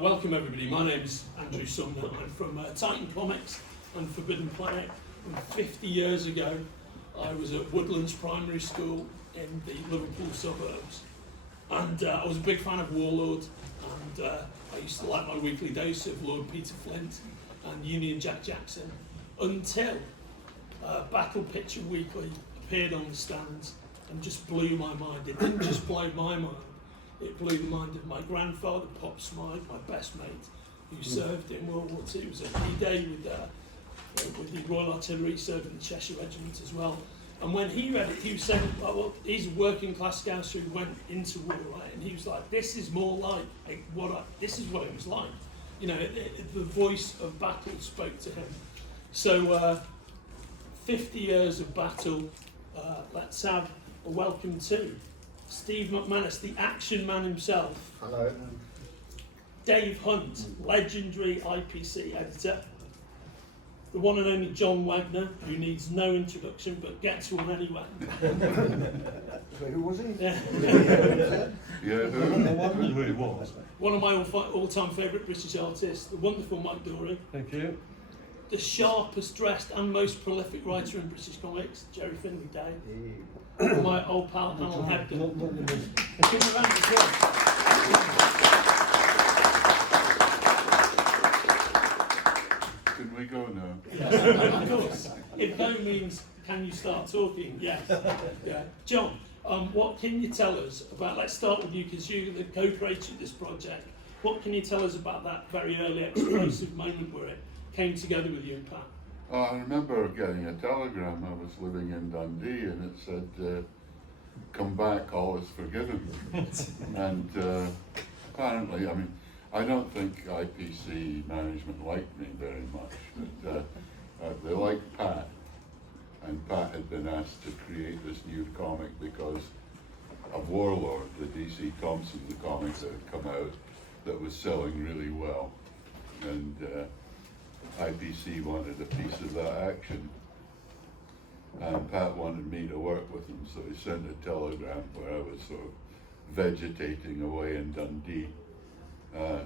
Welcome everybody, my name is Andrew Sumner. I'm from Titan Comics and Forbidden Planet. And 50 years ago I was at Woodlands Primary School in the Liverpool suburbs, and I was a big fan of Warlord, and I used to like my weekly dose of Lord Peter Flint and Union Jack Jackson until Battle Picture Weekly appeared on the stands and just blew my mind. It didn't just blow my mind, it blew the mind of my grandfather, Pop Smythe, my best mate, who served in World War II. He was at D-Day with the Royal Artillery, served in the Cheshire Regiment as well. And when he read it, he was saying, well, he's a working class scouser who went into war, right? And he was like, this is more like this is what it was like. You know, the voice of battle spoke to him. So 50 years of battle, let's have a welcome to Steve MacManus, the action man himself. Hello. Dave Hunt, legendary IPC editor. The one and only John Wagner, who needs no introduction, but gets one anyway. Who was he? Yeah, who he was. One of my all-time favourite British artists, the wonderful Mike Dorey. Thank you. The sharpest dressed and most prolific writer in British comics, Gerry Finley-Day. My old pal, Alan Hebden. Give him a round of applause. Can we go now? Yes, of course. If no means, can you start talking? Yes. Yeah. John, what can you tell us about, let's start with you because you co-created this project. What can you tell us about that very early explosive moment where it came together with you and Pat? I remember getting a telegram. I was living in Dundee and it said, come back, all is forgiven. And apparently, I mean, I don't think IPC management liked me very much, but they liked Pat, and Pat had been asked to create this new comic because of Warlord, the DC Thompson, the comic that had come out that was selling really well, and IPC wanted a piece of that action, and Pat wanted me to work with him, so he sent a telegram where I was sort of vegetating away in Dundee.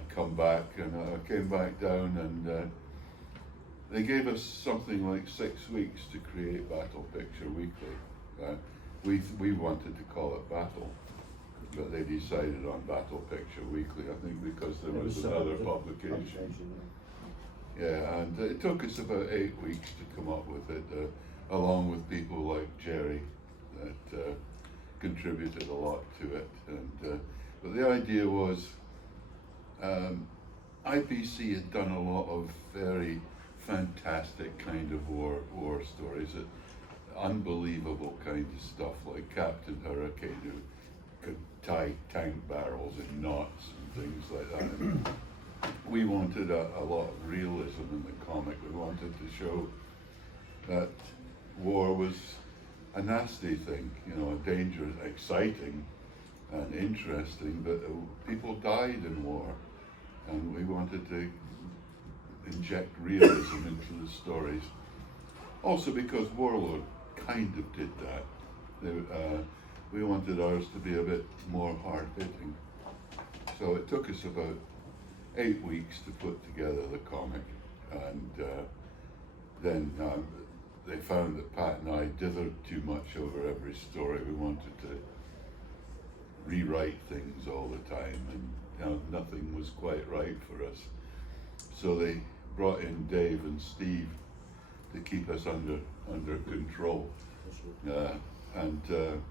Come back, and I came back down, and they gave us something like 6 weeks to create Battle Picture Weekly. We wanted to call it Battle, but they decided on Battle Picture Weekly, I think because there was another publication. Yeah, and it took us about 8 weeks to come up with it, along with people like Gerry that contributed a lot to it. And but the idea was, IPC had done a lot of very fantastic kind of war stories, unbelievable kind of stuff like Captain Hurricane, who could tie tank barrels in knots and things like that. And we wanted a lot of realism in the comic. We wanted to show that war was a nasty thing, you know, dangerous, exciting and interesting, but people died in war. And we wanted to inject realism into the stories. Also because Warlord kind of did that. We wanted ours to be a bit more hard-hitting. So it took us about 8 weeks to put together the comic. And then they found that Pat and I dithered too much over every story. We wanted to rewrite things all the time, and you know, nothing was quite right for us. So they brought in Dave and Steve to keep us under control. And you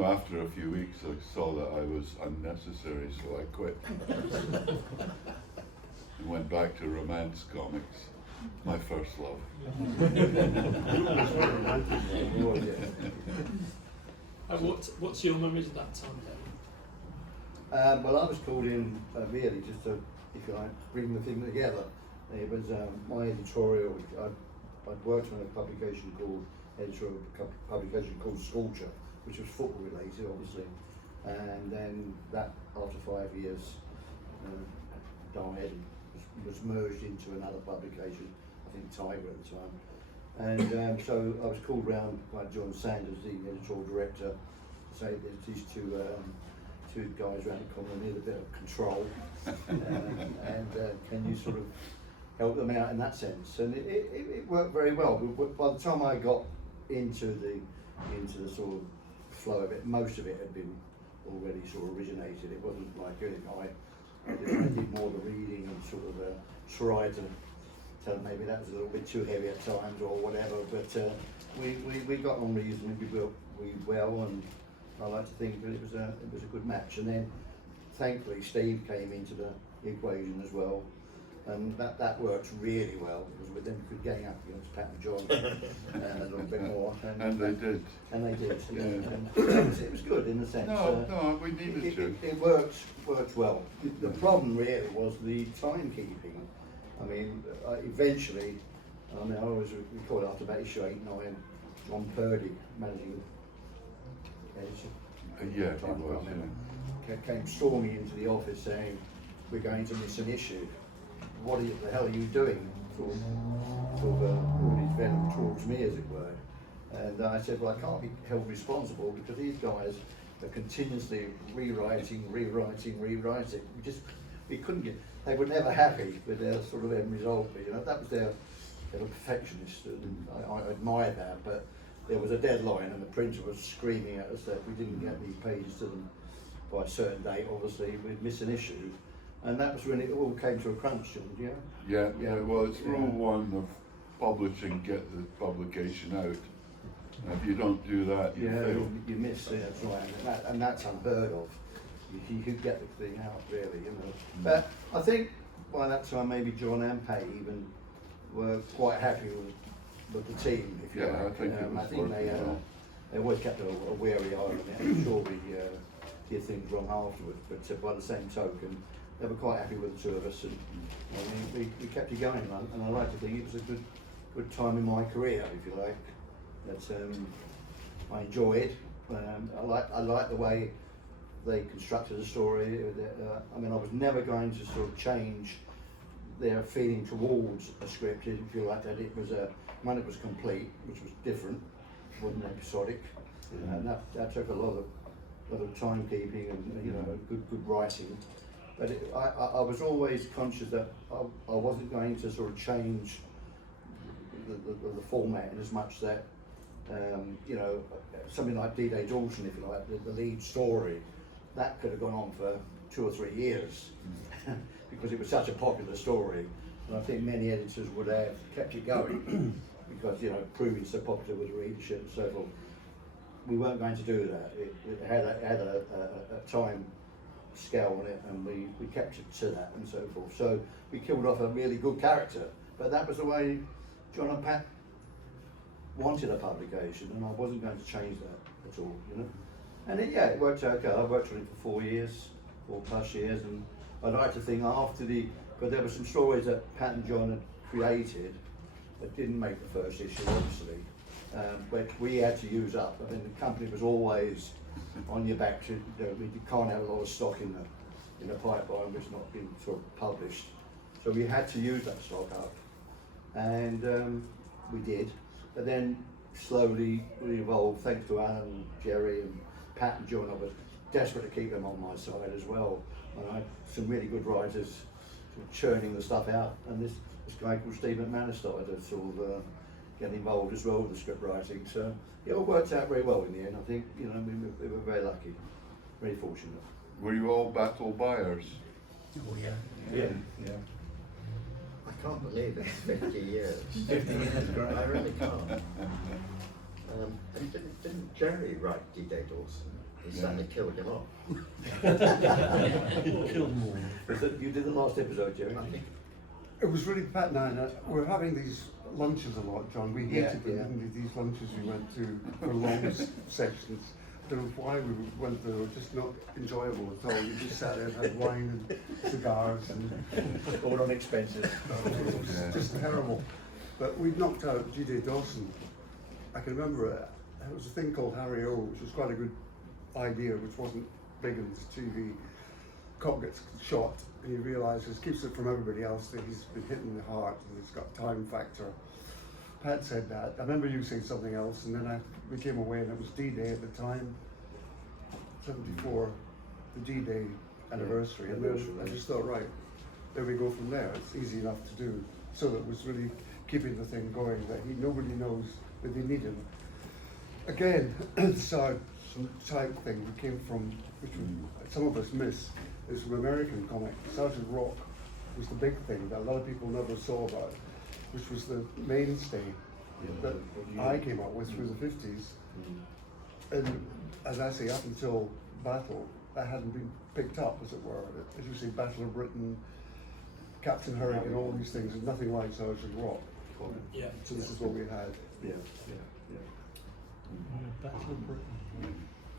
know, after a few weeks, I saw that I was unnecessary, so I quit. And went back to romance comics, my first love. What's your memories of that time, Dave? Well, I was called in really just to, if you like, bring the thing together. It was my editorial. I'd worked on a publication called Scorcher, which was football related, obviously. And then that, after 5 years, died and was merged into another publication, I think Tiger at the time. And so I was called round by John Sanders, the editorial director, to say that these two two guys around the corner need a bit of control, and can you sort of help them out in that sense? And it worked very well. But by the time I got into the sort of flow of it, most of it had been already sort of originated. It wasn't like anything. I did more the reading and sort of try to tell them maybe that was a little bit too heavy at times or whatever. But we got on reasonably well, and I like to think that it was a good match. And then thankfully Steve came into the equation as well, and that worked really well, because with them could gang up against Pat and John a little bit more. And they did. And they did. Yeah. And it was good in the sense. No, we needed to. It worked well. The problem really was the timekeeping. I mean, eventually, I always recall after about issue 8, 9, John Purdy, managing editor, Yeah, he was. came storming into the office saying, "We're going to miss an issue. What the hell are you doing?" Sort of all his venom towards me, as it were. And I said, "Well, I can't be held responsible because these guys are continuously rewriting. We couldn't get. They were never happy with their sort of end result. But, you know, that was they were perfectionists, and I admired that. But there was a deadline, and the printer was screaming at us that we didn't get these pages to them by a certain date. Obviously, we'd miss an issue, and that was when it all came to a crunch. Yeah. Yeah. Well, it's rule 1 of publishing: get the publication out. And if you don't do that, you fail. You miss it. That's right, and that's unheard of. You get the thing out, really, you know. But I think by that time, maybe John and Pat even were quite happy with the team, if you like. I think it was I think they always kept a wary eye on it. I'm sure we did things wrong afterwards, but by the same token, they were quite happy with the two of us, and I mean, we kept it going. And I like to think it was a good time in my career, if you like. That I enjoyed. I like the way they constructed the story. I mean, I was never going to sort of change their feeling towards a script, if you like, that it was when it was complete, which was different, wasn't episodic, and that took a lot of timekeeping and, you know, good writing. But I was always conscious that I wasn't going to sort of change the format in as much that you know, something like D-Day Dawson, if you like, the lead story, that could have gone on for 2 or 3 years because it was such a popular story, and I think many editors would have kept it going because, you know, proving so popular with readership and so forth. We weren't going to do that. It had a time scale on it, and we kept it to that and so forth. So we killed off a really good character, but that was the way John and Pat wanted a publication, and I wasn't going to change that at all, you know. And it worked out okay. I worked on it for 4+ years, and I'd like to think because there were some stories that Pat and John had created that didn't make the first issue, obviously, but we had to use up. I mean, the company was always on your back. You can't have a lot of stock in the pipeline which not been sort of published, so we had to use that stock up, and we did. But then slowly we evolved, thanks to Alan, Gerry and Pat and John. I was desperate to keep them on my side as well. And I had some really good writers sort of churning the stuff out. And this guy called Steve MacManus started to sort of get involved as well with the script writing. So it all worked out very well in the end. I think, you know, we were very lucky, very fortunate. Were you all battle buyers? Oh yeah. Yeah. I can't believe it's 50 years. 50 years, great. I really can't. And didn't Gerry write D-Day Dawson? He certainly killed him off. Killed more. You did the last episode, Gerry? I think It was really Pat and I were having these lunches a lot, John. We hated them, Yeah. didn't we? These lunches we went to for long sessions. I don't know why we went there, they were just not enjoyable at all. You just sat there and had wine and cigars and All on expenses. it was just terrible. But we knocked out D-Day Dawson. I can remember it was a thing called Harry O, which was quite a good idea, which wasn't big in this TV. Cop gets shot and he realises, keeps it from everybody else, that he's been hit in the heart and he's got time factor. Pat said that. I remember you saying something else, and then we came away and it was D-Day at the time, 74. the D-Day anniversary, and then I just thought, right, there we go from there. It's easy enough to do. So that was really keeping the thing going, that nobody knows that they need him. Again, some type thing we came from, which some of us miss, is from American comic. Sergeant Rock was the big thing that a lot of people never saw about, which was the mainstay that I came up with through the 50s. And as I say, up until Battle, that hadn't been picked up, as it were. As you say, Battle of Britain, Captain Hurricane, all these things, and nothing like Sergeant Rock. Yeah. So this is what we had. Battle of Britain.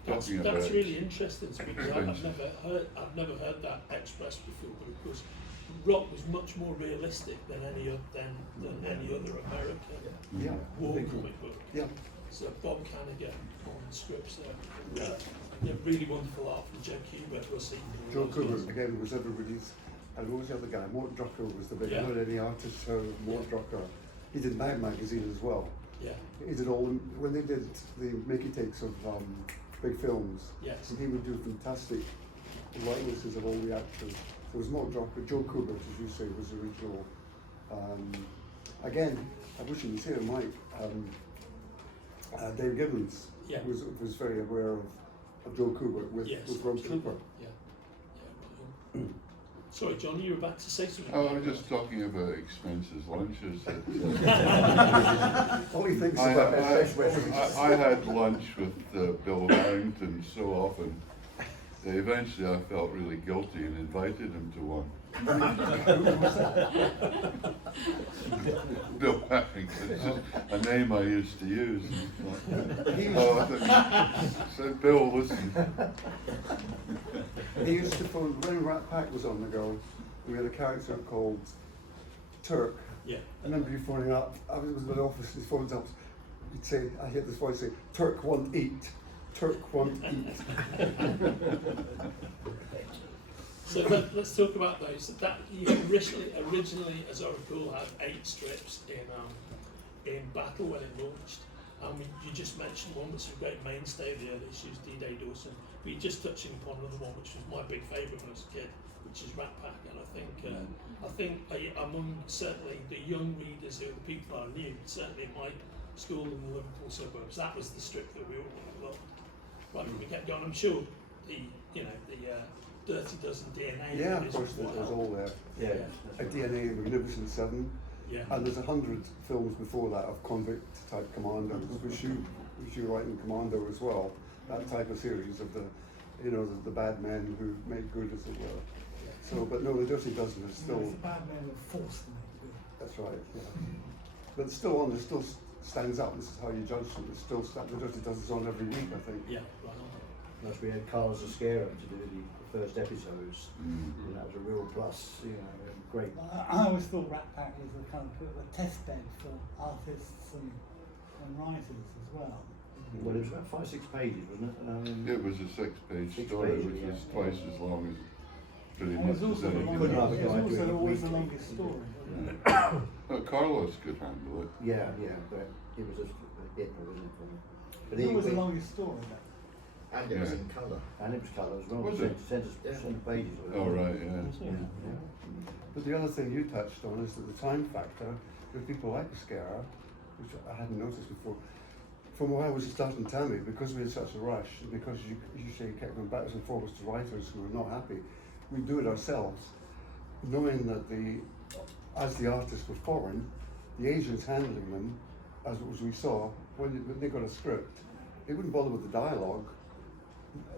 That's Talking about really interesting to me, because I've never heard that expressed before. But of course, Rock was much more realistic than any other American war comic book. Yeah. So Bob Cannigan on scripts there. Yeah, really wonderful art from Joe Kubert, Rusty. Joe Kubert, again, was everybody's, and what was the other guy? Mort Drucker was the big, Yeah. not any artist, so Mort Drucker. He did Mad Magazine as well. Yeah, He did all, when they did the Mickey takes of big films, yes. he would do fantastic likenesses of all the actors. So it was Mort Drucker, Joe Kubert, as you say, was the original. Again, I wish he was here, Mike. Dave Gibbons was very aware of Joe Kubert with Road Trooper. Yeah. Sorry, John, you were about to say something. Oh, I'm just talking about expenses, lunches. All he thinks I, about I, is fresh I had lunch with Bill Harrington so often that eventually I felt really guilty and invited him to one. Bill Harrington, it's just a name I used to use. Said, Bill, listen. He used to phone, when Rat Pack was on the go, we had a character called Turk. Yeah. I remember you phoning up, I was in the office, he phones up, he'd say, I hear this voice say, Turk won't eat, Turk won't eat. So let's talk about those. That you originally, as I recall, had 8 strips in Battle when it launched. You just mentioned one that's a great mainstay of the early issues, D-Day Dawson. But you're just touching upon another one, which was my big favourite when I was a kid, which is Rat Pack. And I think among certainly the young readers who are the people I knew, certainly in my school in the Liverpool suburbs, that was the strip that we all loved. Right when we kept going, I'm sure the Dirty Dozen DNA. Yeah, of course, there's all there. Yeah. A DNA, Magnificent Seven. Yeah. And there's 100 films before that of convict type commandos, which you write in Commando as well. That type of series of the bad men who make good, as it were. So, but no, the Dirty Dozen is still. It's the bad men who forced them to do it. That's right. Yeah. But it's still on. It still stands up. This is how you judge them. It's still the Dirty Dozen's on every week, I think. Yeah, right on. Plus we had Carlos Osquero to do the first episodes, and that was a real plus, great. I always thought Rat Pack was a kind of a test bed for artists and writers as well. Well, it was about 5-6 pages, wasn't it? It was a 6-page Six story, pages, which yeah. was twice as long as pretty And much it was also as the any couldn't have longest, a guy it was doing also it always the weekly. longest story. wasn't it? Well, Carlos could handle it. Yeah, but it was a hit, wasn't it? But It was the longest story. And it was in colour. And it was colour as well. Was it? Centre pages. wasn't it? Oh, right, yeah. Yeah. But the other thing you touched on is that the time factor with people like Osquero, which I hadn't noticed before. From when I was starting Tammy, because we had such a rush, and because you say kept going backwards and forwards to writers who were not happy, we do it ourselves, knowing that as the artists were foreign, the agents handling them, as we saw, when they got a script, they wouldn't bother with the dialogue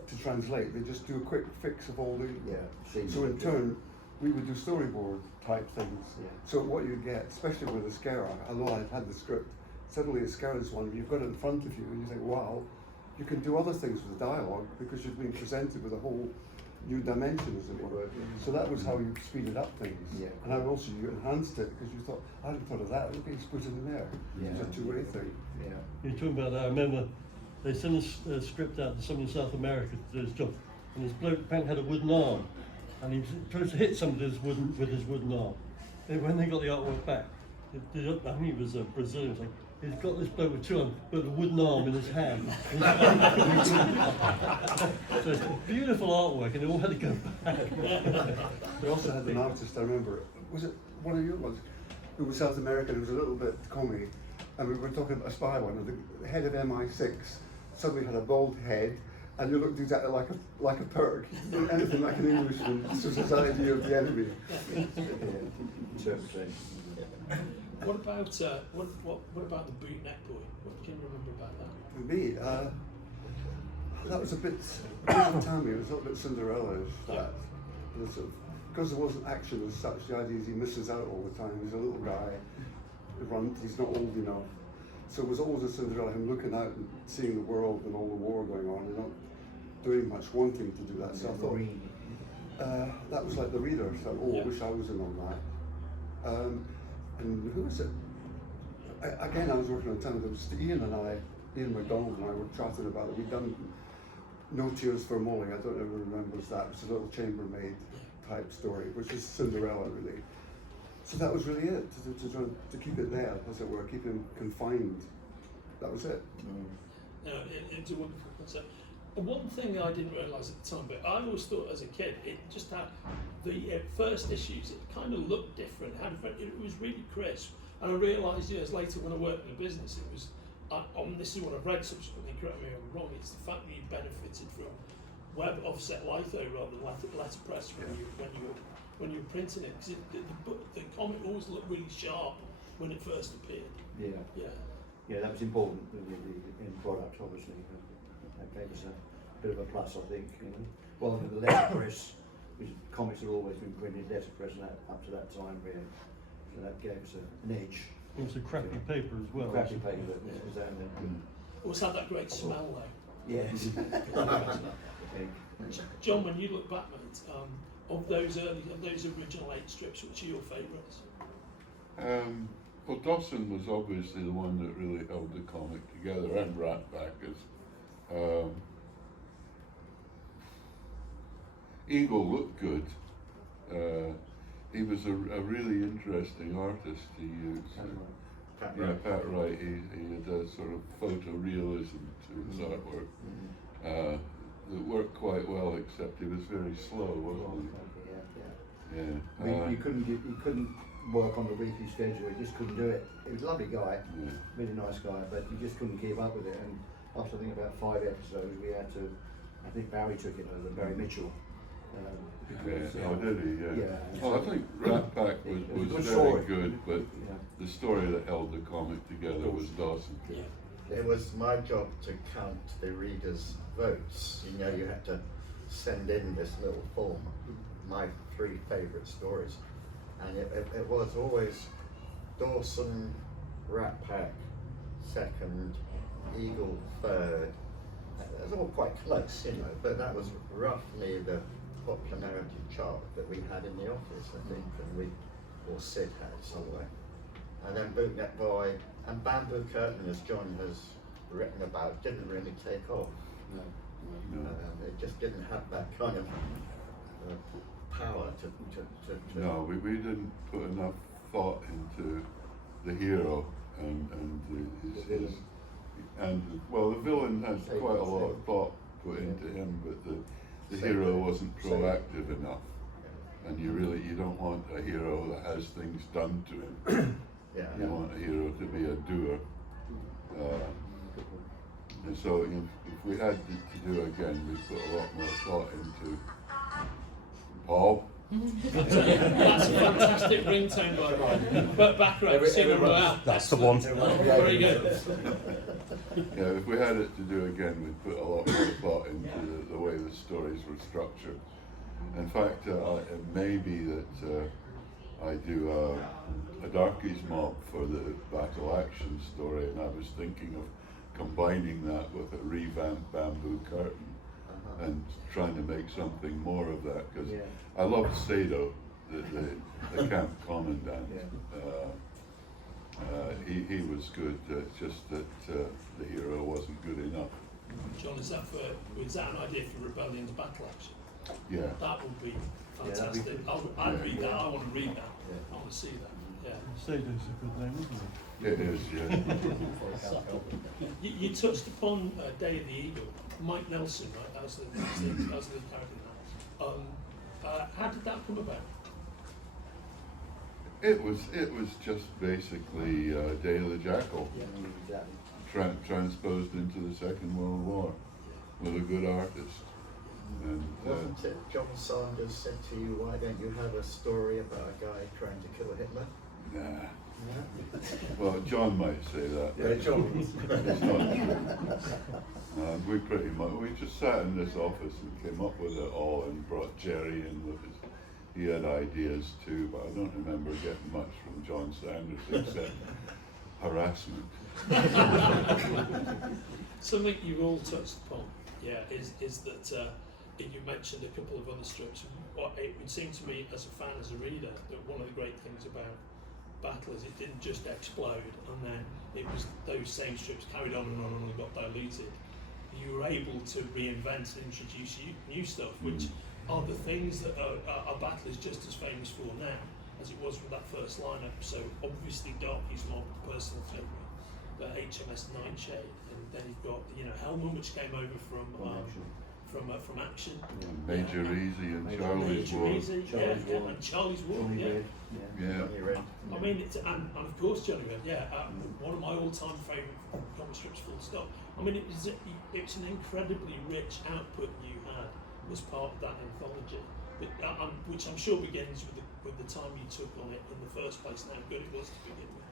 to translate. They just do a quick fix of all the. So in turn, we would do storyboard type things. Yeah. So what you get, especially with Osquero, although I had the script, suddenly Osquero's one, you've got it in front of you, and you think, wow, you can do other things with the dialogue because you've been presented with a whole new dimension, as it were. So that was how you speeded up things. Yeah. And how also you enhanced it because you thought, I hadn't thought of that. Look, he's put it in there. Yeah. It's a two-way thing. Yeah. You're talking about that. I remember they sent a script out to someone in South America to do his job, and this bloke apparently had a wooden arm, and he was supposed to hit somebody with his wooden arm. And when they got the artwork back, I think he was Brazilian, like, he's got this bloke with two arms, but a wooden arm in his hand. So it's beautiful artwork, and it all had to go back. We also had an artist, I remember, was it one of your ones, who was South American, who was a little bit comic, and we were talking about a spy one, and the head of MI6 suddenly had a bald head, and you looked exactly like a Turk, anything like an Englishman, society of the enemy. Interpretation. What about what about the bootneck boy? What can you remember about that? For me, that was a bit of Tammy, it was a little bit Cinderella-ish, that. Because there wasn't action as such, the idea is he misses out all the time. He's a little guy, he's not old enough. So it was always a Cinderella, him looking out and seeing the world and all the war going on and not doing much, wanting to do that. So I thought, that was like the reader. So I wish I was in on that. And who was it? Again, I was working on time. There was Ian MacDonald and I were chatting about it. We'd done No Tears for Molly. I don't know who remembers that. It was a little chambermaid type story, which is Cinderella really. So that was really it, to keep it there, as it were, keep him confined. That was it. No, it's a wonderful concept. One thing I didn't realise at the time, but I always thought as a kid, it just had the first issues. It kind of looked different. It was really crisp, and I realised years later when I worked in a business, it was. This is what I've read subsequently. Correct me if I'm wrong. It's the fact that you benefited from web offset litho rather than letterpress when you were printing it. Because the comic always looked really sharp when it first appeared. Yeah, that was important in the end product, obviously. That gave us a bit of a plus, I think. You know, well, the letterpress, which comics have always been printed letterpress up to that time, really. So that gave us an edge. It was a crappy paper as well. Crappy paper, was that then? Always had that great smell though. Yes. John, when you look back, mate, of those original 8 strips, which are your favourites? Well, Dawson was obviously the one that really held the comic together, and Ratbackers. Eagle looked good. He was a really interesting artist to use. Pat Wright. He had a sort of photorealism to his artwork that worked quite well, except he was very slow, wasn't he? You couldn't work on the weekly schedule. He just couldn't do it. He was a lovely guy, really nice guy, but you just couldn't keep up with it. And after I think about 5 episodes, we had to. I think Barry took it over, Barry Mitchell. Did he? Yeah. Well, I think Ratback was story. very good, but the story that held the comic together was Dawson. It was my job to count the readers' votes. You know, you had to send in this little form, my 3 favourite stories, and it was always Dawson, Ratpack second, Eagle third. It was all quite close, you know, but that was roughly the popularity chart that we had in the office, I think, or Sid had somewhere. And then Bootneck Boy and Bamboo Curtain, as John has written about, didn't really take off. No. It just didn't have that kind of power to No, we didn't put enough thought into the hero and well, the villain has quite a lot of thought put into him, but the hero wasn't proactive enough. And you don't want a hero that has things done to him. You want a hero to be a doer. And so if we had to do again, we put a lot more thought into Paul. That's a fantastic ringtone, by the way. But background singer Royale. That's the one. Very good. Yeah, if we had it to do again, we'd put a lot more thought into the way the stories were structured. In fact, it may be that I do a Darkie's mob for the battle action story, and I was thinking of combining that with a revamped Bamboo Curtain and trying to make something more of that, because I loved Sado, the camp commandant. He was good, just that the hero wasn't good enough. John, is that an idea for Rebellion's battle action? Yeah. That would be fantastic. I'd read that. I want to read that. I want to see that. Yeah. Sage is a good name, isn't it? It is, yeah. You touched upon Day of the Eagle. Mike Nelson, right? That was the character in that. How did that come about? It was just basically Day of the Jackal, Yeah. Exactly. transposed into the Second World War with a good artist. And Wasn't it John Sanders said to you, why don't you have a story about a guy trying to kill Hitler? nah. Yeah. Well, John might say that. Yeah, John. It's not true. We pretty much, we just sat in this office and came up with it all and brought Gerry in with his, he had ideas too, but I don't remember getting much from John Sanders except harassment. Something you've all touched upon, yeah, is that you mentioned a couple of other strips. What it would seem to me as a fan, as a reader, that one of the great things about Battle is it didn't just explode and then it was those same strips carried on and got diluted. You were able to reinvent and introduce new stuff, which are the things that our Battle is just as famous for now as it was with that first lineup. So obviously Darkie's more personal favourite, but HMS Nightshade, and then you've got Hellman, which came over from Action. Major Eazy and Charlie's War. And Charlie's War, Johnny Yeah. Johnny Red. I mean, and of course Johnny Red, one of my all-time favourite comic strips, full stop. I mean, it's an incredibly rich output you had as part of that anthology, which I'm sure begins with the time you took on it in the first place and how good it was to begin with.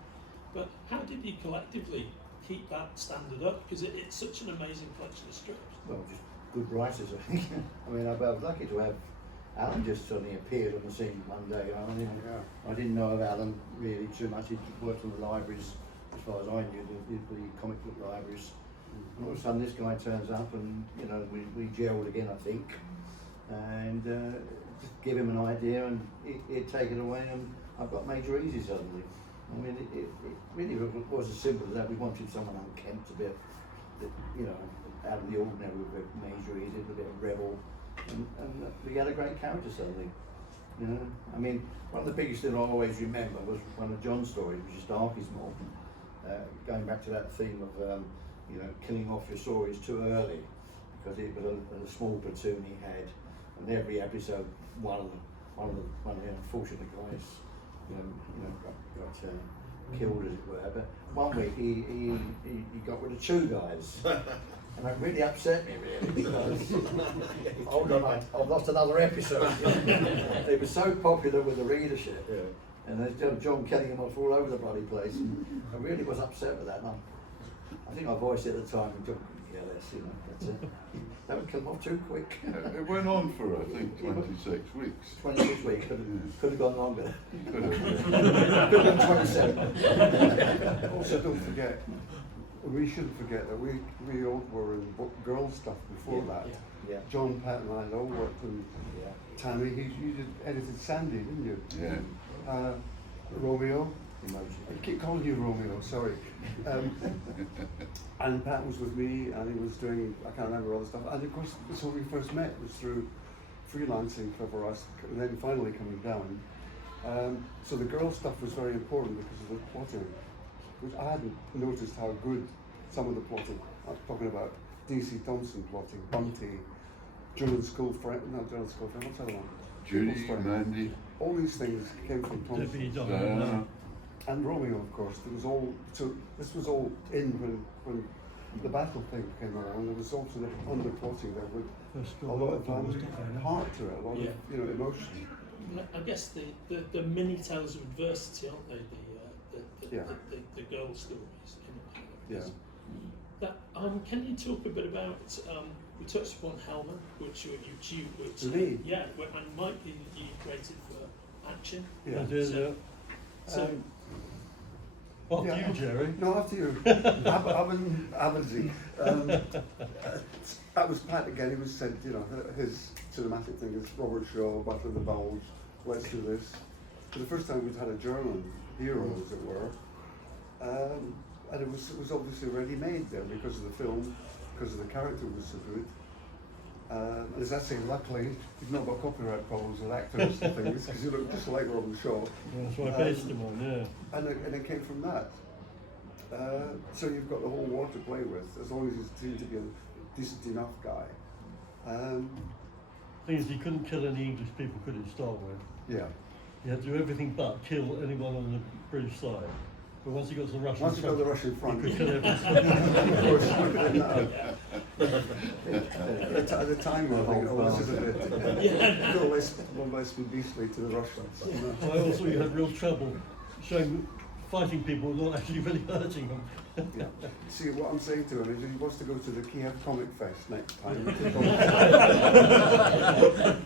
But how did you collectively keep that standard up? Because it's such an amazing collection of strips. Well, just good writers, I think. I mean, I was lucky to have Alan just suddenly appeared on the scene one day. I didn't know of Alan really too much. He worked in the libraries, as far as I knew, the comic book libraries. And all of a sudden, this guy turns up, and we gelled again, I think, and just give him an idea, and he'd take it away, and I've got Major Eazy suddenly. I mean, it really was as simple as that. We wanted someone unkempt, a bit, out of the ordinary, with a Major Eazy, a bit of rebel, and we had a great character suddenly. I mean, one of the biggest things I always remember was one of John's stories, which is Darkie's Mob, going back to that theme of killing off your stories too early, because it was a small platoon he had, and every episode one of the unfortunate guys got killed, as it were. But one week he got rid of 2 guys. And that really upset me, really, because hold on, I've lost another episode. It was so popular with the readership, and there's John killing him off all over the bloody place. And I really was upset with that. And I think I voiced it at the time, and John couldn't care less, but that would come off too quick. It went on for, I think, 26 weeks. 26 weeks, could have gone longer. Could have. Could have been 27. Also, don't forget, we shouldn't forget that we all were in girl stuff before that. Yeah. John, Pat and I all worked in Tammy. You edited Sandy, didn't you? Yeah. Romeo. Emoji. I keep calling you Romeo, sorry. And Pat was with me, and he was doing, I can't remember all the stuff. And of course, that's how we first met, was through freelancing for us, and then finally coming down. So the girl stuff was very important because of the plotting, which I hadn't noticed how good some of the plotting, I was talking about DC Thompson plotting, Bunty, German School Friend, not German School Friend, what's the other one? Judy, People's Friend. Mandy. All these things came from Thompson. Debbie, Diana. Donna, And Romeo, of course. It was all, so this was all in when the battle thing came around. There was also the underplotting there with first a lot of story. heart to it, a lot of emotion. I guess the mini tales of adversity, aren't they? The girl stories. Yeah. That can you talk a bit about? We touched upon Hellman, which Me? yeah, and Mike you created for Action. Yeah. So After Yeah. you, Gerry. No, after you. Abenzi. That was Pat again. He was said, his cinematic thing is Robert Shaw, Battle of the Bulge. Let's do this. For the first time, we'd had a German hero, as it were, and it was obviously already made there because of the film, because of the character was so good. And as I say, luckily, you've not got copyright problems with actors and things, because you look just like Robin Shaw. That's what I based him on, yeah. And it came from that. So you've got the whole war to play with, as long as you seem to be a decent enough guy. Thing is, he couldn't kill any English people, could he, to start with? Yeah. He had to do everything but kill anyone on the British side. But once he got to the Russian Once you got front, the Russian front, he could kill everyone. of course, look at him now. At the time, I think it was a bit less beastly to the Russians. I also you had real trouble showing fighting people not actually really hurting them. Yeah. See, what I'm saying to him is, if he wants to go to the Kiev Comic Fest next time,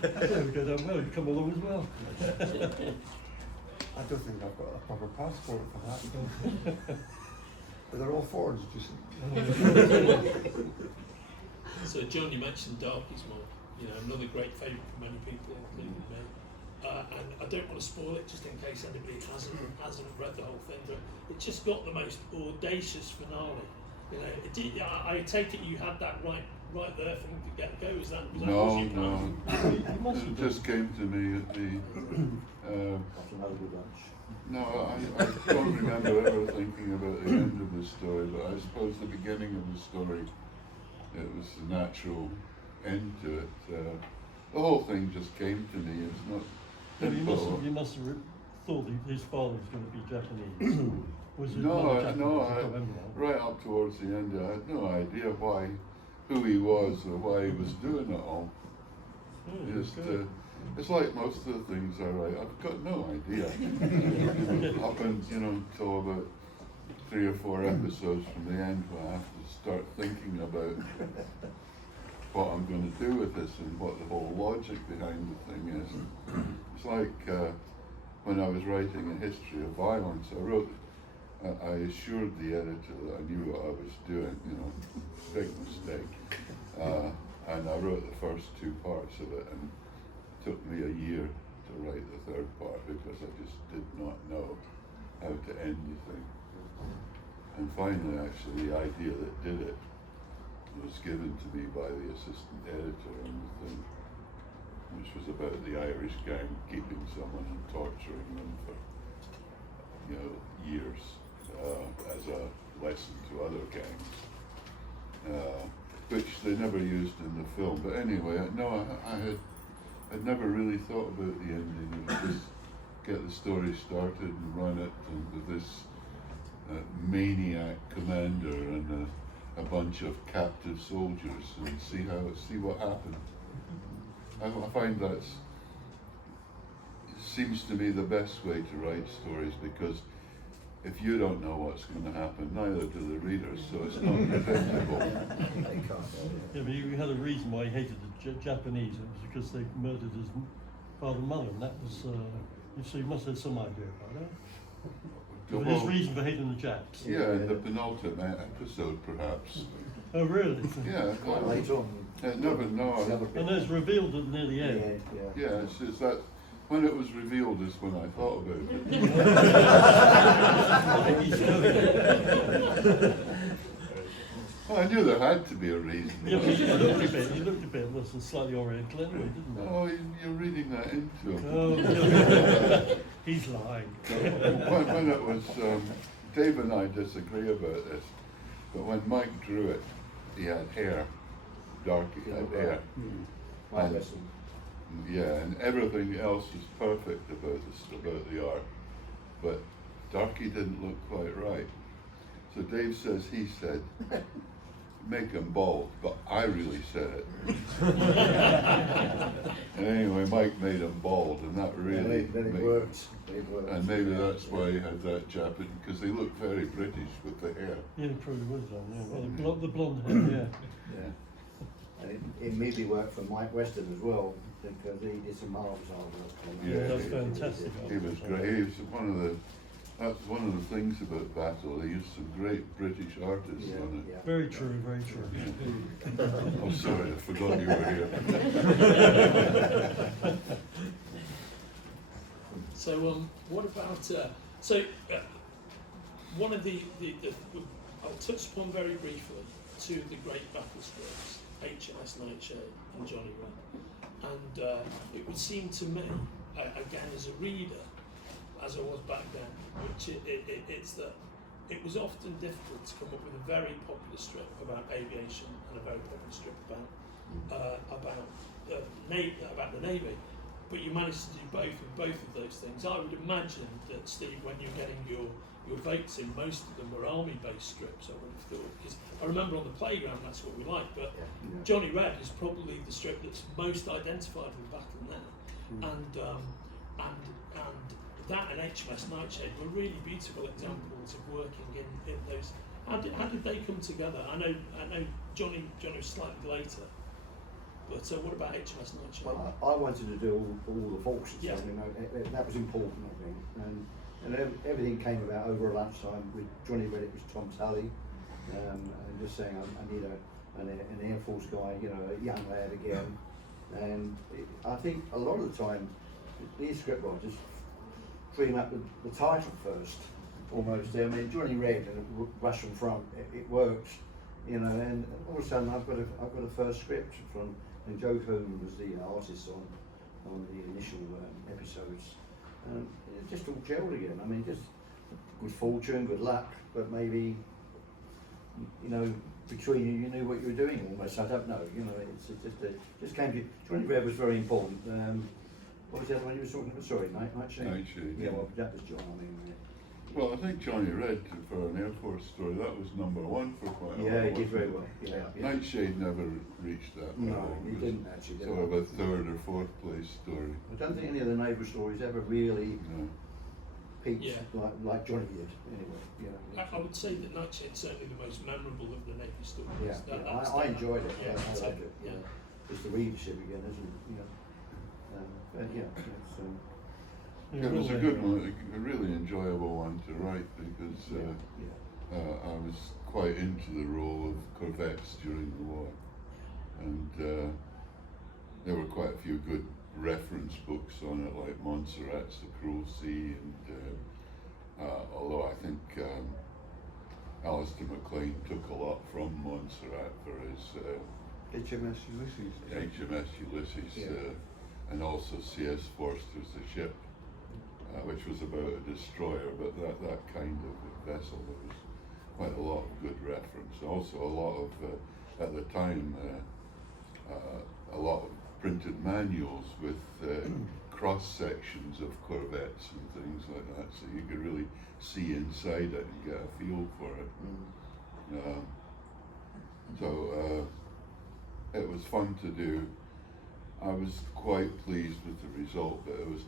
There we go down well, you come along as well. I don't think I've got a proper passport for that. But they're all forged, you see. So John, you mentioned Darkie's Mom, you know, another great favourite for many people, including me. And I don't want to spoil it just in case anybody hasn't read the whole thing, but it just got the most audacious finale. You know, it did, I take it you had that right there from the get-go. Was that No, was your no. plan? It just came to me at the. After another good lunch. No, I don't remember ever thinking about the end of the story, but I suppose the beginning of the story, it was the natural end to it. The whole thing just came to me. It's not. You must have thought that his father was going to be Japanese. Was his No, mother Japanese? no, I can't remember now. right up towards the end, I had no idea who he was or why he was doing it all. Oh, Just, good. it's like most of the things I write, I've got no idea. Up until about 3 or 4 episodes from the end, where I have to start thinking about what I'm going to do with this and what the whole logic behind the thing is. It's like when I was writing a history of violence, I assured the editor that I knew what I was doing, big mistake. And I wrote the first 2 parts of it, and it took me a year to write the 3rd part because I just did not know how to end the thing. And finally, actually, the idea that did it was given to me by the assistant editor on the thing, which was about the Irish gang keeping someone and torturing them for years as a lesson to other gangs, which they never used in the film. But anyway, I'd never really thought about the ending. It was just get the story started and run it, and with this maniac commander and a bunch of captive soldiers, and see what happened. I find it seems to me the best way to write stories, because if you don't know what's going to happen, neither do the readers, so it's not predictable. Yeah, but you had a reason why he hated the Japanese. It was because they murdered his father and mother, and that was, so you must have some idea about that. But his reason for hating the Japs. Yeah, in the penultimate episode, perhaps. Oh, really? Yeah, Quite late on. never know. And it's revealed at near the end. Yeah, it's that when it was revealed is when I thought about it. Well, I knew there had to be a reason. Yeah, but he looked a bit less than slightly oriental anyway, didn't he? Oh, you're reading that into him. Oh, he's lying. When it was, Dave and I disagree about this, but when Mike drew it, he had hair. Darkie had hair. And, yeah, and everything else was perfect about the art, but Darkie didn't look quite right. So Dave says he said, make him bald, but I really said it. And anyway, Mike made him bald, and that really It worked. And maybe that's why he had that Japanese, because they look very British with the hair. Yeah, it probably was on, yeah. Well, the blonde hair, yeah. And it maybe worked for Mike Weston as well, because he did some marvellous artwork. Yeah, that's fantastic. He was great. He was that's one of the things about Battle. They used some great British artists on it. Very true, very true. Yeah. Oh, sorry, I forgot you were here. So, what about, one of I'll touch upon very briefly 2 of the great battle scripts, HMS HMS Nightshade and Johnny Red. And it would seem to me, again as a reader, as I was back then, which it's that it was often difficult to come up with a very popular strip about aviation and a very popular strip about the Navy. But you managed to do both of those things. I would imagine that, Steve, when you're getting your votes in, most of them were army-based strips, I would have thought. Because I remember on the playground, that's what we liked. But Johnny Red is probably the strip that's most identified with Battle now. And that and HMS Nightshade were really beautiful examples of working in those. How did they come together? I know Johnny was slightly later. But what about HMS Nightshade? Well, I wanted to do all the forces. Yeah. You know, that was important, I think. And everything came about over lunchtime with Johnny Red. It was Tom Tully, and just saying I need an Air Force guy, you know, a young lad again. And I think a lot of the time these script writers dream up the title first, almost. I mean, Johnny Red and Russian Front, it worked, you know. And all of a sudden I've got a first script from. And Joe Coon was the artist on the initial episodes. It just all gelled again. I mean, just good fortune, good luck, but maybe, you know, between you knew what you were doing almost. I don't know, you know, it just came to. Johnny Red was very important. What was the other one you were talking about? Sorry, Nightshade? Nightshade. Yeah, well, that was John, I mean. Well, I think Johnny Red, for an Air Force story, that was #1 for quite a while. Yeah, he did very well. Yeah. Nightshade never reached that No, level. he It was didn't actually. sort of a 3rd or 4th place story. I don't think any of the naval stories ever really No. peaked Yeah. like Johnny did, anyway. You know, I would say that Nightshade's certainly the most memorable of the Navy stories. yeah, That I was enjoyed it. Yeah, I loved it. yeah. It's the readership again, isn't it? You know. But yeah, it's, It was a good one, a really enjoyable one to write because yeah. I was quite into the role of corvettes during the war, and there were quite a few good reference books on it, like Montserrat's The Cruel Sea, and although I think Alistair MacLean took a lot from Montserrat for his HMS Ulysses. HMS Ulysses, Yeah. and also C.S. Forster's The Ship, which was about a destroyer, but that kind of vessel, there was quite a lot of good reference. Also a lot of, at the time, a lot of printed manuals with cross sections of corvettes and things like that, so you could really see inside it and get a feel for it. So it was fun to do. I was quite pleased with the result, but it was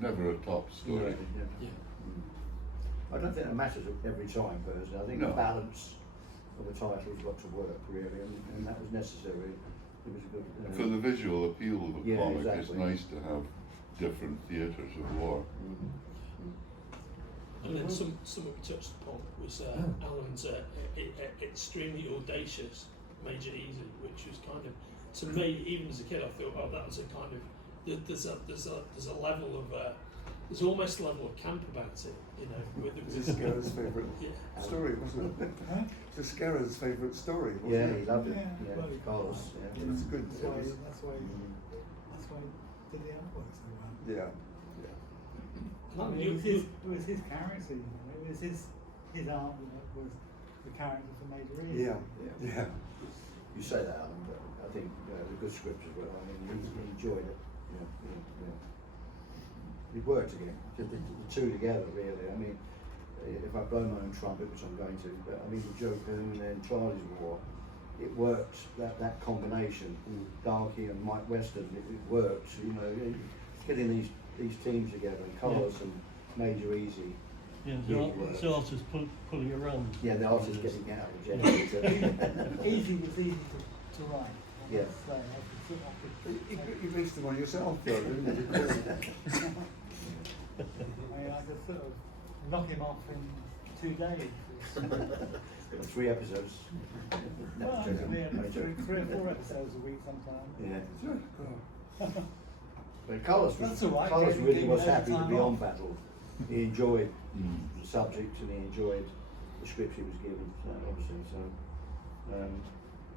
never a top story. Yeah. I don't think it matters every time, personally. I think No. the balance of the title's got to work, really, and that was necessary. It was a good. For the visual appeal of a Yeah, comic, exactly. it's nice to have different theatres of war. And then something we touched upon was Alan's extremely audacious Major Eazy, which was kind of, to me, even as a kid, I thought, oh, that was a kind of, there's a level of, there's almost a level of camp about it, you know. It's Scarra's favourite story, wasn't it? It's Scarra's favourite story, wasn't Yeah, it? he loved it. Yeah, Yeah, well, Carlos. Yeah. It's good. That's why he did the artwork so well. Yeah. I mean, it was his character, you know. It was his art that was the character for Major Eazy. Yeah. You say that, Alan, but I think it was a good script as well. I mean, he enjoyed it. Yeah. It worked again. Just the two together, really. I mean, if I blow my own trumpet, which I'm going to, but I mean, the Joe Coon and Charlie's War, it worked. That combination, Darkie and Mike Weston, it worked. You know, getting these teams together, and Carlos and Major Eazy. Yeah, the artist pulling around. Yeah, the artist getting out of the generator. Easy was easy to write. Yeah. You reached them on yourself, though, didn't you? I just sort of knock him off in 2 days. 3 episodes. Well, No, joke. 3 or 4 episodes a week sometimes. Yeah. But Carlos That's all right, Carlos getting really was loads of happy to time be off. on Battle. He enjoyed the subject and he enjoyed the script he was given, obviously. So,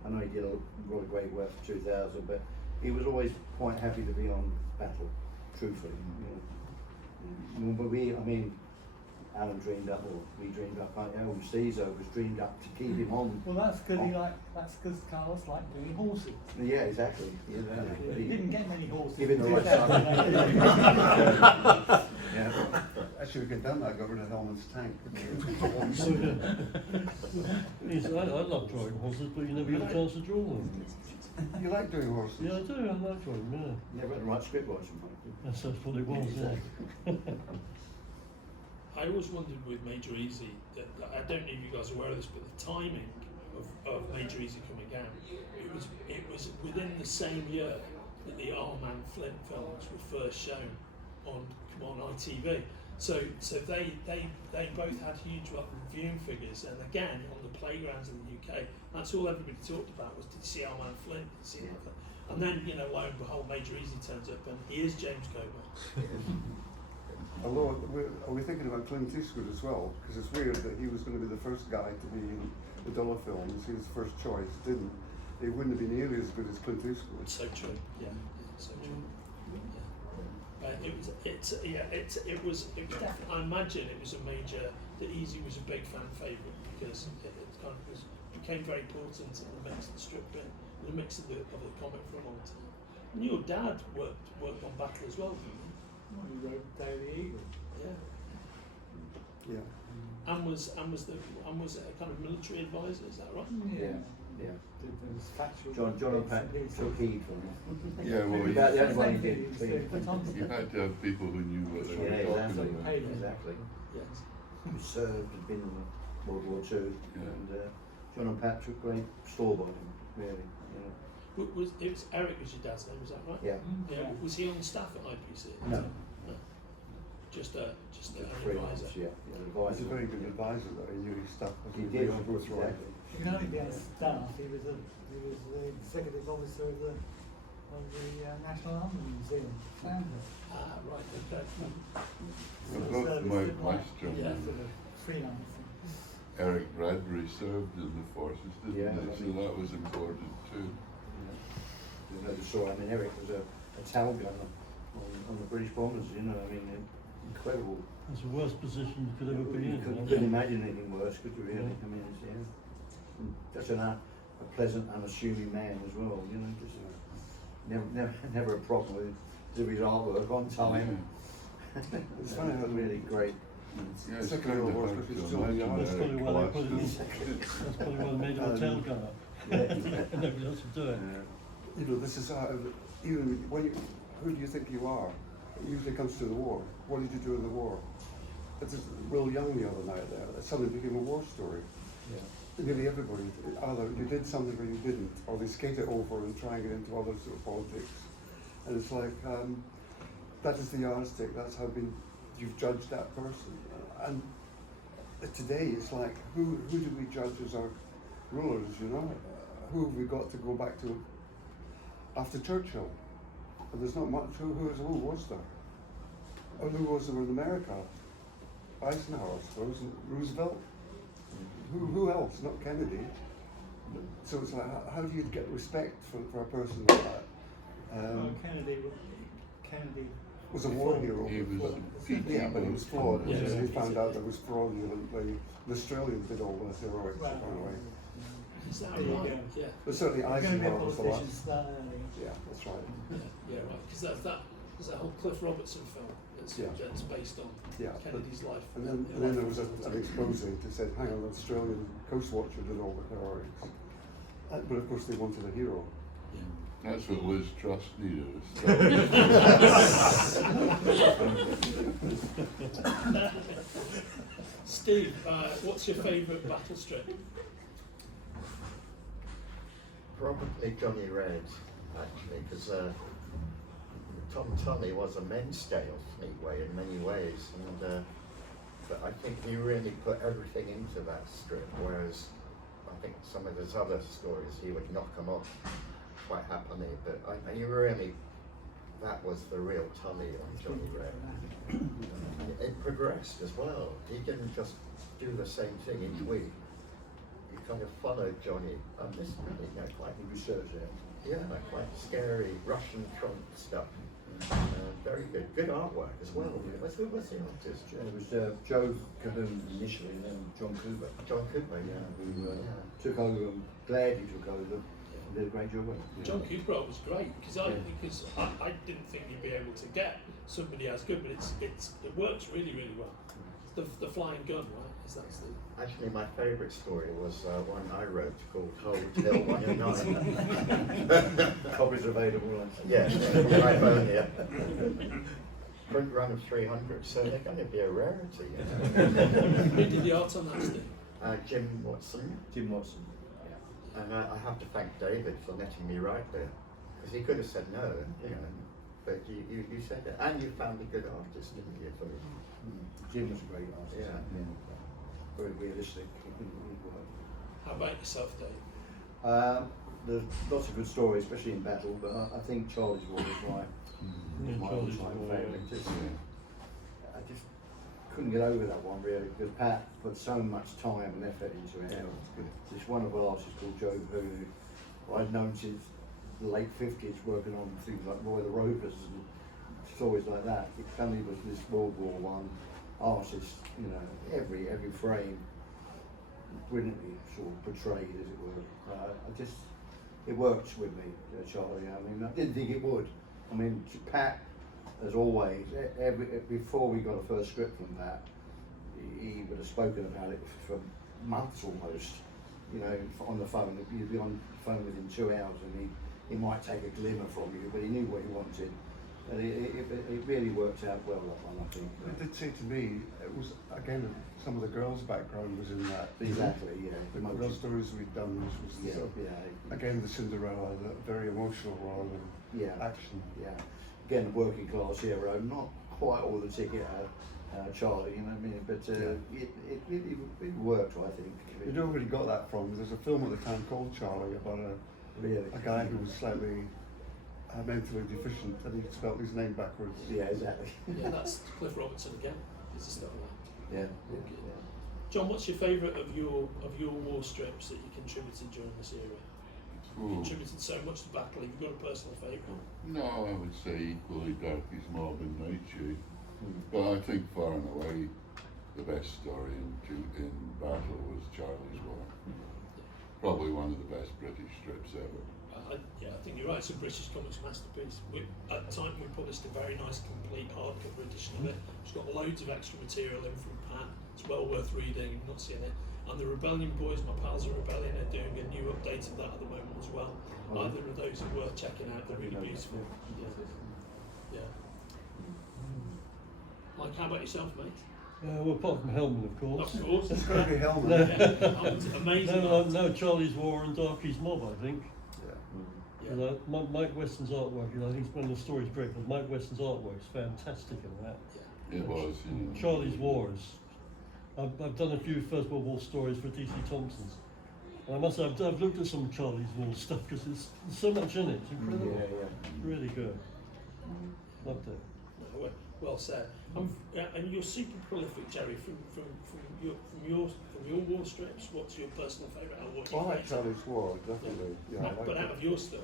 I know he did a lot of great work for 2000, but he was always quite happy to be on Battle, truthfully. You know. But Alan dreamed up, or we dreamed up, Caesar was dreamed up to keep him on. Well, that's because Carlos liked doing horses. Yeah, exactly. Yeah, He didn't get many horses. Give him the in right 2008. Yeah. Actually, we could done that, got rid of Hellman's tank. Yes, I love drawing horses, but you never get a chance to draw them. You like doing horses? Yeah, I do, I like drawing them, yeah. Never had the right script writing. That's what it was, yeah. I always wondered with Major Eazy, that I don't know if you guys are aware of this, but the timing of Major Eazy coming out, it was within the same year that the Arman Flint films were first shown on ITV. So they both had huge viewing figures, and again on the playgrounds in the UK, that's all everybody talked about was, did you see Arman Flint? Did you see that? And then, you know, lo and behold, Major Eazy turns up, and he is James Coburn. Although, are we thinking about Clint Eastwood as well? Because it's weird that he was going to be the first guy to be in the Dollar films. He was first choice. Didn't. He wouldn't have been nearly as good as Clint Eastwood. So true, yeah, so true. Yeah. It was definitely, I imagine it was a major, that Eazy was a big fan favourite because it kind of became very important in the mix of the strip bit, in the mix of the comic for a long time. And your dad worked on Battle as well, didn't he? Well, he wrote Daily Eagle. Yeah. Yeah. And was a kind of military advisor, is that right? Yeah. There was factual John and Pat bits and took pieces. heed from him. Yeah, well, About the you, only one he did. you had to have people who knew what they Yeah, were talking exactly. about. Exactly. Yes. He served, had been in World War II, Yeah. and John and Pat took great store by him, really. You know. It was Eric was your dad's name, was that right? Yeah. Yeah. Was he on staff at IPC? No. Just an Freelance, advisor. yeah. He was Advisor. a very good advisor though. He knew his stuff. He did, Exactly. exactly. You can only be on staff. He was the executive officer of the National Army Museum. Sandhurst. Ah, right, okay. Well, both Mike Maestro Yeah. and Sort of freelancing. Eric Bradbury served in the forces, didn't Yeah, they? I So mean- that was important too. There's no story. I mean, Eric was a tail gunner on the British bombers, you know, I mean, incredible. It's the worst position you could ever be in. Couldn't imagine anything worse, could you really? I mean, it's, and such a pleasant, unassuming man as well, you know, just never a problem with his artwork on time. It's funny how really great. Yeah, it's Second kind World of War hard was to still imagine young. That's probably Eric why they put it in. Clapton. That's probably why they made him a tail gunner. And nobody else would do it. You know, this is how, even when who do you think you are? It usually comes to the war. What did you do in the war? It's just Will Young the other night there. It suddenly became a war story. Nearly everybody, either you did something or you didn't, or they skate it over and try and get into other sort of politics. And it's like, that is the yardstick, that's how you've judged that person. And today it's like, who do we judge as our rulers, you know? Who have we got to go back to after Churchill? But there's not much, who was there? Or who was there in America? Eisenhower, I suppose, and Roosevelt? Who else? Not Kennedy. So it's like, how do you get respect for a person like that? Well, Kennedy Was a war hero. He was Yeah, but he was flawed. Yeah. He found out that was fraudulently. The Australians did all the heroics, Well, anyway. Is that There you right? go. Yeah. But certainly You're going to be a Eisenhower was the politician last. that early. Yeah, that's right. Yeah, right. Because there's that whole Cliff Robertson film that's based on Yeah, but- Kennedy's life. And then there was an expose that said, hang on, the Australian Coast Watcher did all the heroics. But of course they wanted a hero. That's what Liz Truss needed. Steve, what's your favourite battle strip? Probably Johnny Red, actually, because Tom Tully was a mainstay of Fleetway in many ways, and but I think he really put everything into that strip, whereas I think some of his other stories he would knock them off quite happily, but he really, that was the real Tully on Johnny Red. It progressed as well. He didn't just do the same thing each week. He kind of followed Johnny on this really, quite, He researched it. quite scary Russian front stuff. Very good. Good artwork as well. Who was the artist? It was Joe Cahoon initially, and then John Cooper. John Cooper, yeah. Who took over, and glad he took over, and did a great job with it. John Cooper was great because I didn't think you'd be able to get somebody as good, but it works really, really well. The flying gun, right? That's the... Actually, my favourite story was one I wrote called Hold Till 109. Copies available. Yes, I phone here. Print run of 300, so they're going to be a rarity. Who did the art on that, Steve? Jim Watson. Jim Watson. And I have to thank David for letting me write there, because he could have said no, but you said it, and you found a good artist, didn't you? For Jim was a great artist. Yeah. Very realistic. How about yourself, Dave? There's lots of good stories, especially in battle, but I think Charlie's War is my Charlie's all-time War, favourite. I just couldn't get over that one really, because Pat put so much time and effort into it. This one of ours is called Joe who I'd known since the late 50s, working on things like Roy the Rovers and stories like that. It suddenly was this World War I artist, every frame brilliantly sort of portrayed, as it were. It works with me, Charlie. I mean, I didn't think it would. I mean, Pat, as always, before we got a first script from Pat, he would have spoken about it for months almost, on the phone. You'd be on the phone within 2 hours and he might take a glimmer from you, but he knew what he wanted. And it really worked out well, that one, I think. It did say to me, it was, again, some of the girls' background was in that. Exactly, yeah. The girl stories we'd done was again, the Cinderella, the very emotional rather than action. Yeah. Again, working class hero, not quite all the ticket Charlie, you know what I mean? But it really worked, I think. You know where he got that from? There's a film at the time called Charlie about a guy who was slightly mentally deficient, and he spelled his name backwards. Yeah, exactly. Yeah, that's Cliff Robertson again. It's the stuff like that. Yeah. John, what's your favourite of your war strips that you contributed during this era? You contributed so much to battle. Have you got a personal favourite? No, I would say equally Darkie's Mob and Nightshade. But I think far and away the best story in battle was Charlie's War. Probably one of the best British strips ever. I think you're right. It's a British comics masterpiece. At the time, we published a very nice, complete hardcover edition of it. It's got loads of extra material in from Pan. It's well worth reading. You've not seen it. And the Rebellion Boys, my pals at Rebellion, are doing a new update of that at the moment as well. Either of those are worth checking out. They're really beautiful. Yeah. Mike, how about yourself, mate? Well, apart from Hellman, of course. Of course. It's got to be Hellman. Yeah, amazing. No, Charlie's War and Darkie's Mob, I think. Mike Weston's artwork, I think one of the stories great, but Mike Weston's artwork is fantastic in that. It was. Charlie's War is. I've done a few First World War stories for DC Thompson's. And I must say, I've looked at some Charlie's War stuff because there's so much in it. It's incredible. Really good. Loved it. Well said. And you're super prolific, Gerry. From your war strips, what's your personal favourite? I like Charlie's War, definitely. Yeah, but out of your stuff,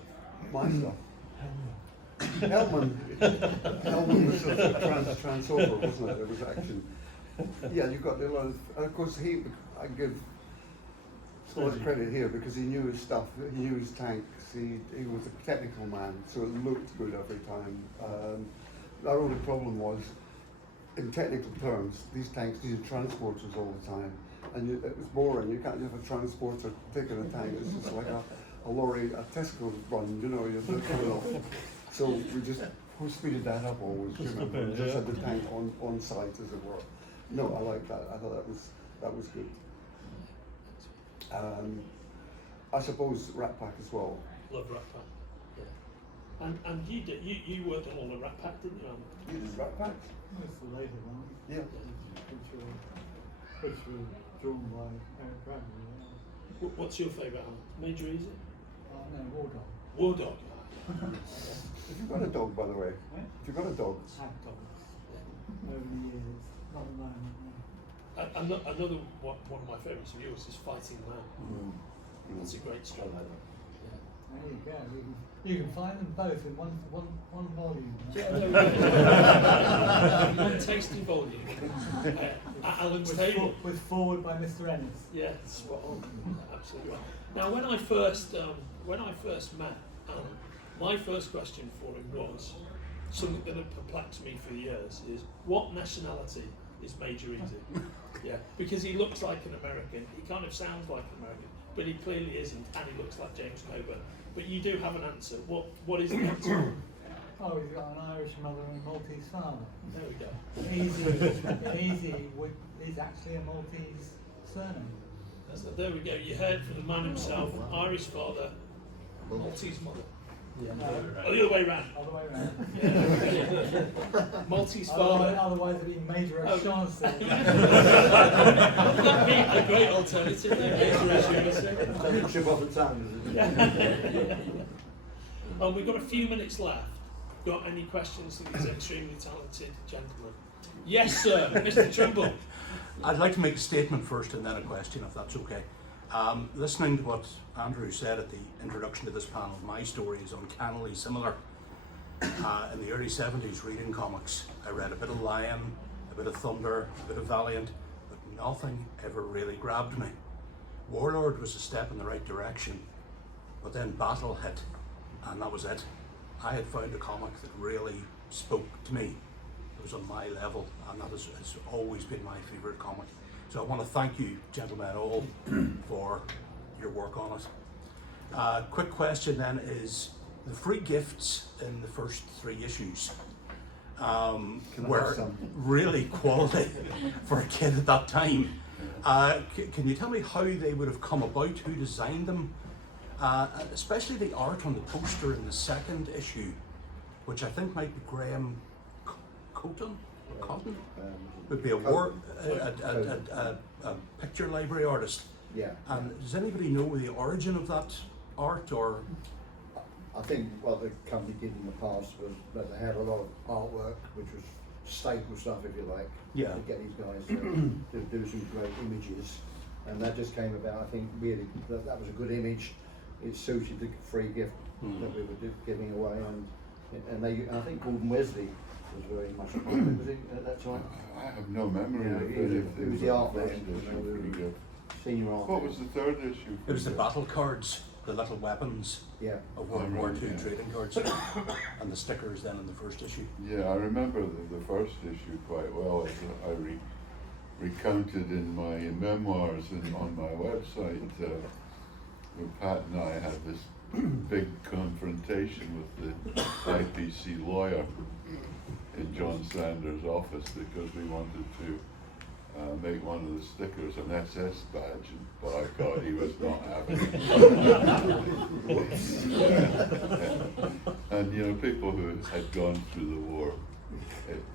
my stuff. Hellman was sort of transover, wasn't it? There was action. Yeah, you've got a lot of course, I give so much credit here because he knew his stuff, he knew his tanks, he was a technical man, so it looked good every time. Our only problem was, in technical terms, these tanks needed transporters all the time, and it was boring. You can't have a transporter taking a tank. It's just like a lorry, a Tesco run, you're coming off. So we just speeded that up always. Just had the tank on site, as it were. No, I like that. I thought that was good. I suppose Rat Pack as well. Love Rat Pack. Yeah. And you worked on all the Rat Pack, didn't you, Alan? You did Rat Pack? That's the later one. Yeah. Which were drawn by Eric Bradley. What's your favourite, Alan? Major Eazy? No, War Dog. War Dog. Have you got a dog, by the way? Eh? Have you got a dog? Had dogs. Over the years. Not at the moment, no. Another one of my favourites of yours is Fighting Man. That's a great story. There you go. You can find them both in one volume. Yeah, one tasty volume. Alan's table. With forward by Mr. Ennis. Yeah, spot on. Absolutely right. Now, when I first met Alan, my first question for him was something that had perplexed me for years: is what nationality is Major Eazy? Yeah, because he looks like an American. He kind of sounds like an American, but he clearly isn't, and he looks like James Coburn. But you do have an answer. What is the answer? Oh, he's got an Irish mother and a Maltese father. There we go. Eazy is actually a Maltese surname. There we go. You heard from the man himself: Irish father, Maltese mother. Oh, the other way round. Other way around. Maltese father. Otherwise it'd be Major O'Shaughnessy. Wouldn't that be a great alternative? Major O'Shaughnessy. Chip off the tongue, isn't it? We've got a few minutes left. Got any questions for these extremely talented gentlemen? Yes, sir, Mr. Trimble. I'd like to make a statement first and then a question, if that's okay. Listening to what Andrew said at the introduction to this panel, my story is uncannily similar. In the early 70s, reading comics, I read a bit of Lion, a bit of Thunder, a bit of Valiant, but nothing ever really grabbed me. Warlord was a step in the right direction, but then Battle hit, and that was it. I had found a comic that really spoke to me. It was on my level, and that has always been my favourite comic. So I want to thank you, gentlemen, all for your work on it. Quick question then is, the free gifts in the first 3 issues were really quality for a kid at that time. Can you tell me how they would have come about, who designed them? Especially the art on the poster in the 2nd issue, which I think might be Graham Cotton? Would be a picture library artist. Yeah. And does anybody know the origin of that art, or? I think what the company did in the past was that they had a lot of artwork, which was staple stuff, if you like, Yeah. to get these guys to do some great images. And that just came about, I think, really, that was a good image. It suited the free gift that we were giving away. And I think Gordon Wesley was very much a part of it, was he, at that time? I have no memory Yeah, of he it. was the art man, Pretty good. senior art What man. was the 3rd issue? It was the battle cards, the little weapons Yeah. of World War II yeah. trading cards, and the stickers then in the 1st issue. Yeah, I remember the 1st issue quite well. I recounted in my memoirs and on my website when Pat and I had this big confrontation with the IPC lawyer in John Sanders' office because we wanted to make one of the stickers an SS badge, but I thought he was not having it. And you know, people who had gone through the war,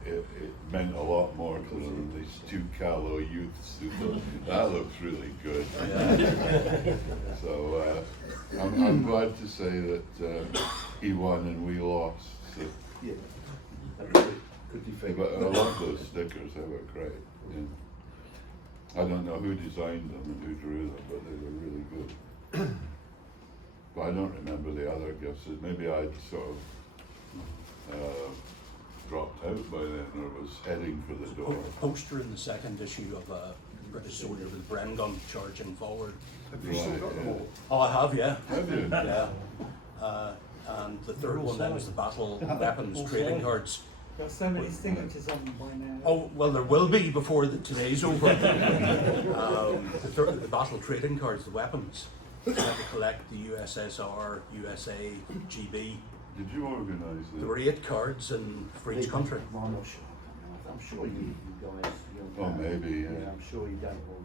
it meant a lot more to them than these 2 callow youths who thought, that looks really good. So I'm glad to say that he won and we lost. So. Yeah. Good defeat. But I love those stickers, they were great. Yeah. I don't know who designed them and who drew them, but they were really good. But I don't remember the other gifts. Maybe I'd sort of dropped out by then or was heading for the door. Poster in the 2nd issue of a British soldier with Bren gun charging forward. Have you still got them all? Oh, I have, yeah. Have you? Yeah. And the 3rd one then is the battle weapons trading cards. Got so many signatures on them by now. Oh, well, there will be before today's over. The battle trading cards, the weapons. You had to collect the USSR, USA, GB. Did you organise There them? were 8 cards for each country. Well, I'm not sure. I'm sure you guys. Oh, maybe, yeah. I'm sure you don't all.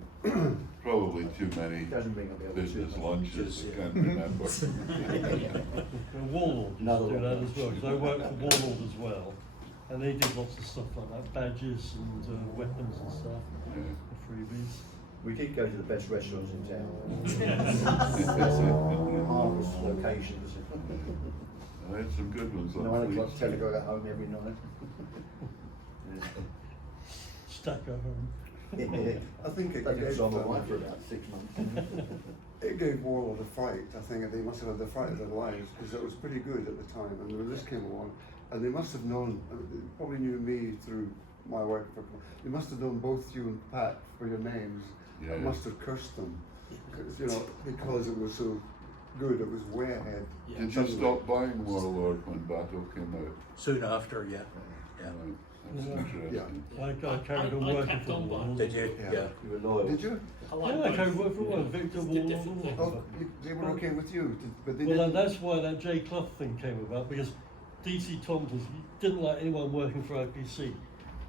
Probably too many Doesn't ring a bell. business lunches, Yeah. I can't remember. Warlord used Another to do one. that as well, because I worked for Warlord as well, and they did lots of stuff like that, badges and weapons and stuff, Yeah. the freebies. We did go to the best restaurants in town. Marvellous locations. I had some good ones 9 on o'clock, Fleet 10 Street. o'clock at home every night. Stack at home. I think it I think gave, so. My wife for about 6 months. it gave Warlord a fright. I think they must have had the fright of their lives because it was pretty good at the time. And when this came along, and they must have known, they probably knew me through my work. They must have known both you and Pat for your names. Yeah. I must have cursed them, because it was so good. It was way ahead. Yeah. Did you stop buying Warlord when Battle came out? Soon after, yeah. Yeah. Right, that's Yeah. interesting. I carried on I working kept for on the buying. Did you? Yeah. Yeah. You were loyal. Did you? I like Yeah, I carried both. work for one, Victor Did Wall. different things. Oh, they were okay with you, but they Well, didn't. that's why that J. Clough thing came about, because DC Thompsons didn't like anyone working for IPC,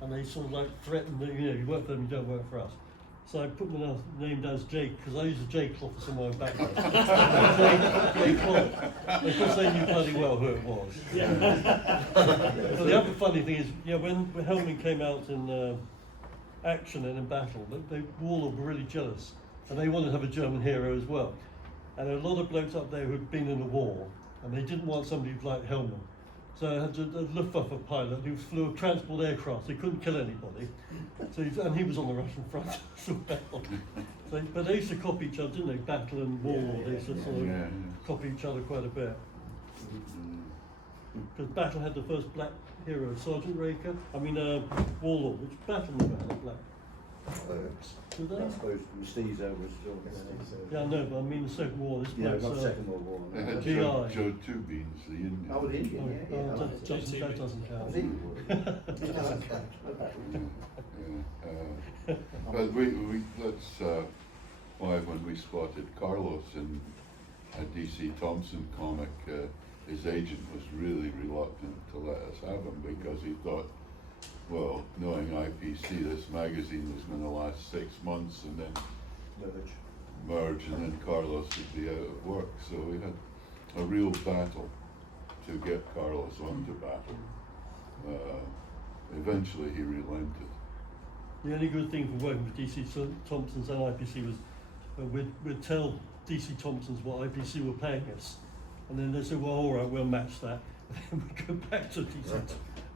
and they sort of like threatened that, you work for them, you don't work for us. So I put my name down as J, because I used a J. Clough for some of my background. J. Clough. Of course, they knew bloody well who it was. But the other funny thing is, when Hellman came out in action and in battle, they all were really jealous, and they wanted to have a German hero as well. And a lot of blokes up there who'd been in the war, and they didn't want somebody like Hellman. So I had a Luftwaffe pilot who flew a transport aircraft. He couldn't kill anybody, and he was on the Russian front as well. But they used to copy each other, didn't they? Battle and war. They used to sort of copy each other quite a bit. Because Battle had the first black hero, Sergeant Raker. Warlord, which Battle never had a black. Did they? I suppose Mestizo was Yeah, I know, but I mean the Second War. This yeah, bloke's, not Second World War. They had GI. Joe Two Beans, the Indian. Oh, the Indian, yeah, yeah. I like that it. doesn't I count. think it doesn't count. But that's why when we spotted Carlos in a DC Thompson comic, his agent was really reluctant to let us have him because he thought, well, knowing IPC, this magazine was going to last 6 months and then merge, and then Carlos would be out of work. So we had a real battle to get Carlos onto battle. Eventually he relented. The only good thing for working with DC Thompsons and IPC was we'd tell DC Thompsons what IPC were paying us, and then they said, well, all right, we'll match that. And then we go back to DC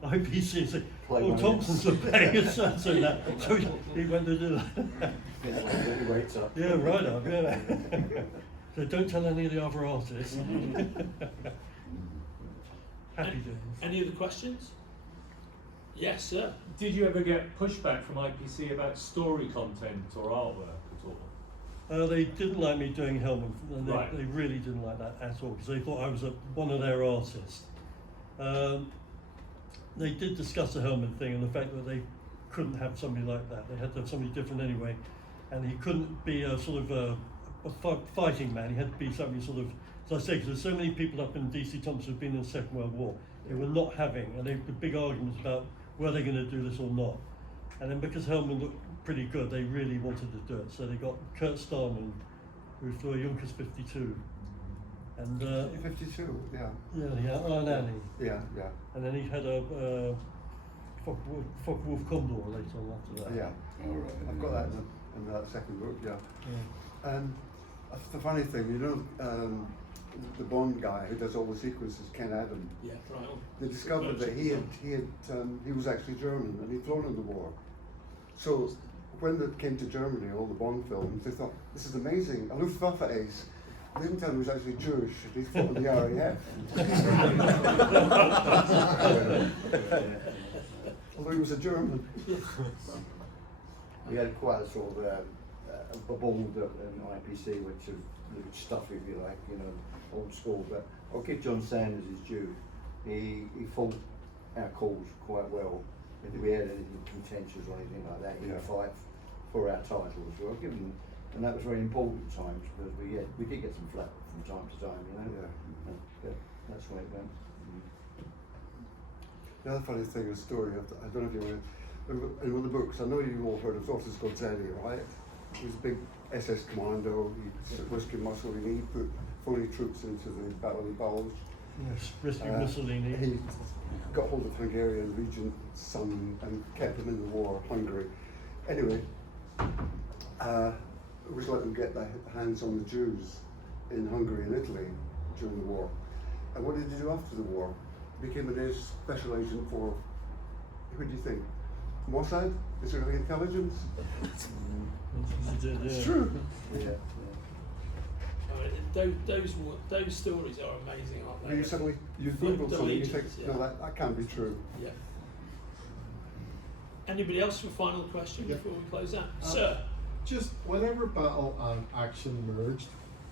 IPC and say, oh, Thompsons are paying us that, so that. So he went to do that. Get your rates up. Yeah, right up, yeah. So don't tell any of the other artists. Happy days. Any other questions? Yes, sir. Did you ever get pushback from IPC about story content or artwork at all? They didn't like me doing Hellman, and Right. they really didn't like that at all, because they thought I was one of their artists. They did discuss the Hellman thing and the fact that they couldn't have somebody like that. They had to have somebody different anyway, and he couldn't be a sort of a fighting man. He had to be somebody sort of, as I say, because there's so many people up in DC Thompson who've been in the Second World War. They were not having, and they had big arguments about were they going to do this or not. And then because Hellman looked pretty good, they really wanted to do it. So they got Kurt Starman, who flew a Junkers 52. And 52, yeah. yeah, Iron Annie. Yeah, yeah. And then he had a Focke-Wulf Condor later on after that. Yeah. All right. I've got that in that second book, yeah. And that's the funny thing, the Bond guy who does all the sequences, Ken Adam. Yeah, right on. They discovered that he was actually German and he'd flown in the war. So when they came to Germany, all the Bond films, they thought, this is amazing, a Luftwaffe ace. They didn't tell him he was actually Jewish, he fought in the RAF. Although he was a German. We had quite a sort of a bold IPC, which of little stuff, if you like, old school. But I'll give John Sanders his due. He fought our cause quite well. If we had anything contentious or anything like that, he'd fight for our title as well. Give him, and that was very important at times because we did get some flack from time to time, Yeah, that's the way it went. The other funny thing is a story, I don't know if you want to, in one of the books, I know you've all heard of Dawson's Godzilla, right? He was a big SS commando, he rescued Mussolini, he put phony troops into the Battle of the Bulge. Yes, rescued Mussolini. He got hold of Hungarian regent son and kept him in the war, Hungary. Anyway, it was let them get their hands on the Jews in Hungary and Italy during the war. And what did he do after the war? Became an special agent for, who do you think? Mossad, Israeli intelligence. It's true. Yeah. Those stories are amazing, aren't they? You suddenly, you Flipped Google something, you think, allegiance, yeah. no, that can't be true. Yeah. Anybody else for a final question before we close out? Sir? Just whenever battle and action merged,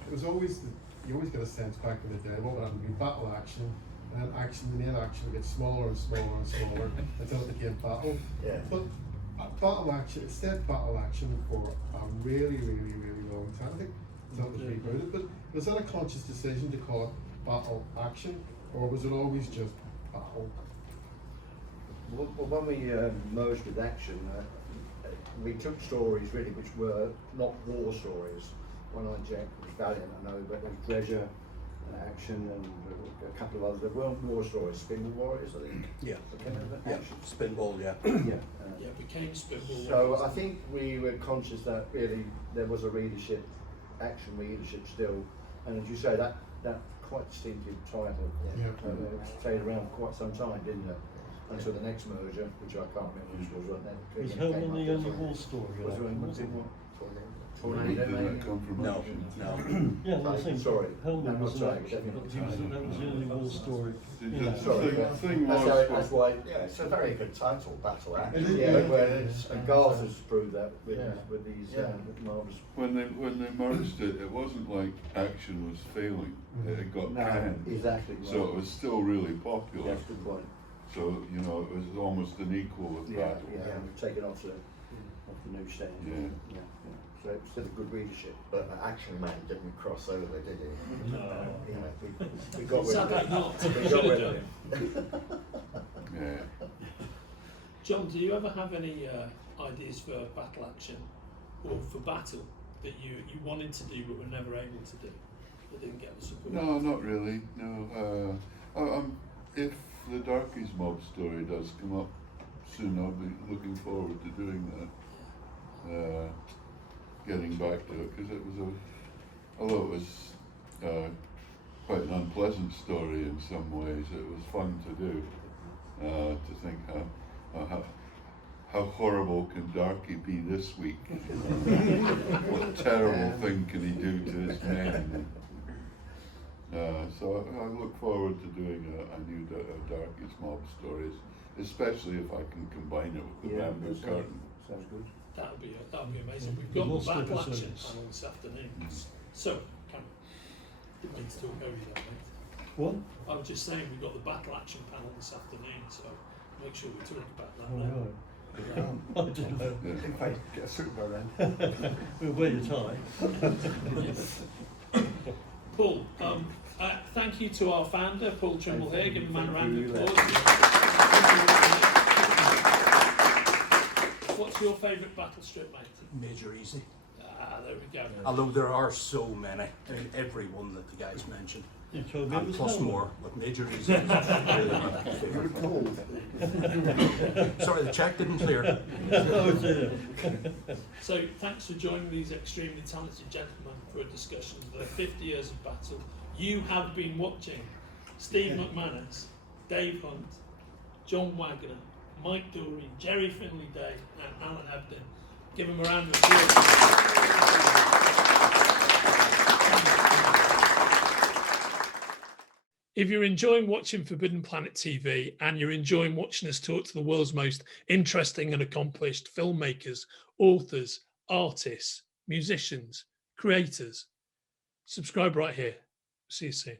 it was always, you always get a sense back in the day, well, that would be battle action, and then action, the main action would get smaller and smaller and smaller until it became battle. Yeah. But battle action, it said battle action for a really, really, really long time. I think until it was rebooted. But was that a conscious decision to call it battle action, or was it always just battle? Well, when we merged with Action, we took stories really which were not war stories. One Eye Jack was Valiant, I know, but there was Treasure, Action, and a couple of others that weren't war stories. Spinball Warriors, I think. Yeah. Came out of Yeah. Action. Spinball, yeah. Yeah. Yeah, became Spinball. So I think we were conscious that really there was a readership, Action readership still, and as you say, that quite distinctive title stayed around for quite some time, didn't it? Until the next merger, which I can't remember which was right now. Was Hellman the only war story? Was there any Was it? Tornado, Did maybe? that come from No, action? no. Yeah, no, I think Sorry. Hellman No, was not an sorry, action. definitely He was, that was the only war story. The in that. Sorry, thing that's, was, that's why. Yeah, it's a very good title, Battle Action. It is, Yeah, yeah. well, and Garth has proved that with Yeah. with these Yeah. marvellous. when they merged it, it wasn't like action was failing. It got canned. Exactly. So it was still really popular. That's a good point. So, you know, it was almost an equal with Yeah, battle. yeah, we've taken off the newsstand. Yeah. Yeah. So it's still a good readership. But Action Man didn't cross over, did he? No. You know, we got rid of Sadly him. not. We Should got have rid done. of him. Yeah. John, do you ever have any ideas for battle action or for battle that you wanted to do but were never able to do, but didn't get the support? No, not really. No. If the Darkie's mob story does come up soon, I'll be looking forward to doing that. Getting back to it, because it was although it was quite an unpleasant story in some ways, it was fun to do. To think how horrible can Darkie be this week? What terrible thing can he do to his men? So I look forward to doing a new Darkie's mob stories, especially if I can combine it with the bamboo curtain. Sounds good. That would be amazing. We've got the battle action panel this afternoon. So, Cameron, didn't mean to talk over you, mate. What? I was just saying we've got the battle action panel this afternoon, so make sure we talk about that Oh, now. right. I didn't know. Yeah. In fact, get a suit by then. We'll wear your tie. Paul, thank you to our founder, Paul Trimble here. Give him a round of applause. What's your favourite battle strip, mate? Major Eazy. There we go. Although there are so many. I mean, every one that the guys mentioned. You told me it And was plus Hellman. more, but Major Eazy is really my favourite. Sorry, the check didn't clear. Oh dear. So thanks for joining these extremely talented gentlemen for a discussion of the 50 years of battle. You have been watching Steve MacManus, Dave Hunt, John Wagner, Mike Dorey, Gerry Finley-Day and Alan Hebden. Give them a round of applause. If you're enjoying watching Forbidden Planet TV and you're enjoying watching us talk to the world's most interesting and accomplished filmmakers, authors, artists, musicians, creators, subscribe right here. See you soon.